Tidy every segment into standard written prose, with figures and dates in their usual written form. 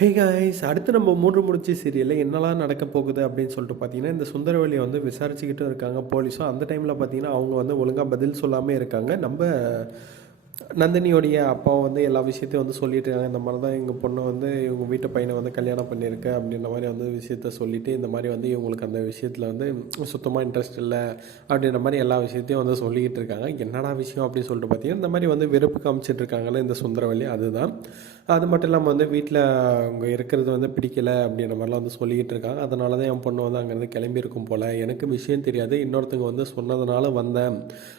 Hey guys, அடுத்து நம்ம மூன்று முடிச்சு சீரியலில் என்னலாம் நடக்க போகுது அப்படின்னு சொல்லிட்டு பார்த்தீங்கன்னா, இந்த சுந்தரவலியை வந்து விசாரிச்சுக்கிட்டும் இருக்காங்க போலீஸும். அந்த டைமில் பார்த்தீங்கன்னா அவங்க வந்து ஒழுங்காக பதில் சொல்லாமல் இருக்காங்க. நம்ம நந்தினியோடைய அப்பாவும் வந்து எல்லா விஷயத்தையும் வந்து சொல்லிட்டு இருக்காங்க. இந்த மாதிரி தான் எங்கள் பொண்ணு வந்து இவங்க வீட்டு பையனை வந்து கல்யாணம் பண்ணியிருக்க அப்படின்ற மாதிரி வந்து விஷயத்த சொல்லிவிட்டு, இந்த மாதிரி வந்து இவங்களுக்கு அந்த விஷயத்தில் வந்து சுத்தமாக இன்ட்ரெஸ்ட் இல்லை அப்படின்ற மாதிரி எல்லா விஷயத்தையும் வந்து சொல்லிக்கிட்டு இருக்காங்க. என்னடா விஷயம் அப்படின்னு சொல்லிட்டு பார்த்தீங்கன்னா, இந்த மாதிரி வந்து வெறுப்பு காமிச்சிட்டு இருக்காங்கல்ல இந்த சுந்தரவல்லி, அதுதான். அது மட்டும் இல்லாமல் வந்து வீட்டில் அவங்க இருக்கிறது வந்து பிடிக்கலை அப்படின்ற மாதிரிலாம் வந்து சொல்லிக்கிட்டு இருக்காங்க. அதனால தான் என் பொண்ணு வந்து அங்கேருந்து கிளம்பியிருக்கும் போல், எனக்கு விஷயம் தெரியாது, இன்னொருத்தவங்க வந்து சொன்னதுனால வந்தேன்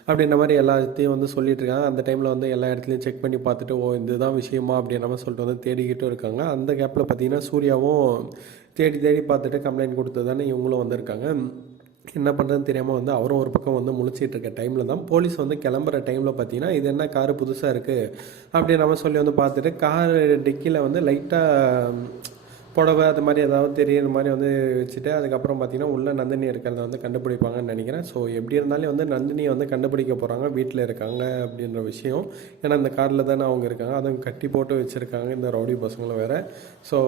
அப்படின்ற மாதிரி எல்லாத்தையும் வந்து சொல்லிட்டு இருக்காங்க. அந்த டைமில் வந்து எல்லா இடத்துலையும் செக் பண்ணி பார்த்துட்டு, ஓ இதுதான் விஷயமா அப்படின்ற மாதிரி சொல்லிட்டு வந்து தேடிக்கிட்டும் இருக்காங்க. அந்த கேப்பில் பார்த்தீங்கன்னா சூர்யாவும் தேடி தேடி பார்த்துட்டு கம்ப்ளைண்ட் கொடுத்து தானே இவங்களும் வந்திருக்காங்க. என்ன பண்ணுறதுன்னு தெரியாமல் வந்து அவரும் ஒரு பக்கம் வந்து முழிச்சிட்டு இருக்க டைமில் தான் போலீஸ் வந்து கிளம்புற டைமில் பார்த்தீங்கன்னா, இது என்ன காரு புதுசாக இருக்குது அப்படின்னு நம்ம சொல்லி வந்து பார்த்துட்டு, கார் டிக்கியில் வந்து லைட்டாக புடவை அது மாதிரி ஏதாவது தெரியிற மாதிரி வந்து வச்சுட்டு, அதுக்கப்புறம் பார்த்தீங்கன்னா உள்ளே நந்தினி இருக்கிறத வந்து கண்டுபிடிப்பாங்கன்னு நினைக்கிறேன். ஸோ எப்படி இருந்தாலும் வந்து நந்தினியை வந்து கண்டுபிடிக்க போகிறாங்க, வீட்டில் இருக்காங்க அப்படின்ற விஷயம். ஏன்னா இந்த காரில் தானே அவங்க இருக்காங்க, அதுவும் கட்டி போட்டு வச்சுருக்காங்க இந்த ரவுடி பசங்களும் வேறு. ஸோ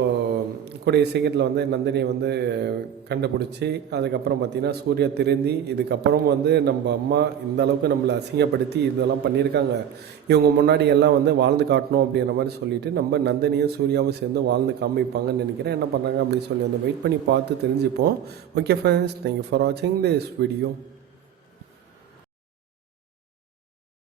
கூடிய சீக்கிரத்தில் வந்து நந்தினியை வந்து கண்டுபிடிச்சி, அதுக்கப்புறம் பார்த்திங்கன்னா சூர்யா திருந்தி, இதுக்கப்புறம் வந்து நம்ம அம்மா இந்த அளவுக்கு நம்மளை அசிங்கப்படுத்தி இதெல்லாம் பண்ணியிருக்காங்க, இவங்க முன்னாடி எல்லாம் வந்து வாழ்ந்து காட்டணும் அப்படின்ற மாதிரி சொல்லிவிட்டு நம்ம நந்தினியும் சூர்யாவும் சேர்ந்து வாழ்ந்து காமிப்பாங்கன்னு நினைக்கிறேன். என்ன பண்ணுறாங்க அப்படின்னு சொல்லி வந்து வெயிட் பண்ணி பார்த்து தெரிஞ்சுப்போம். ஓகே ஃப்ரெண்ட்ஸ், தேங்க்யூ ஃபார் வாட்சிங் திஸ் வீடியோ.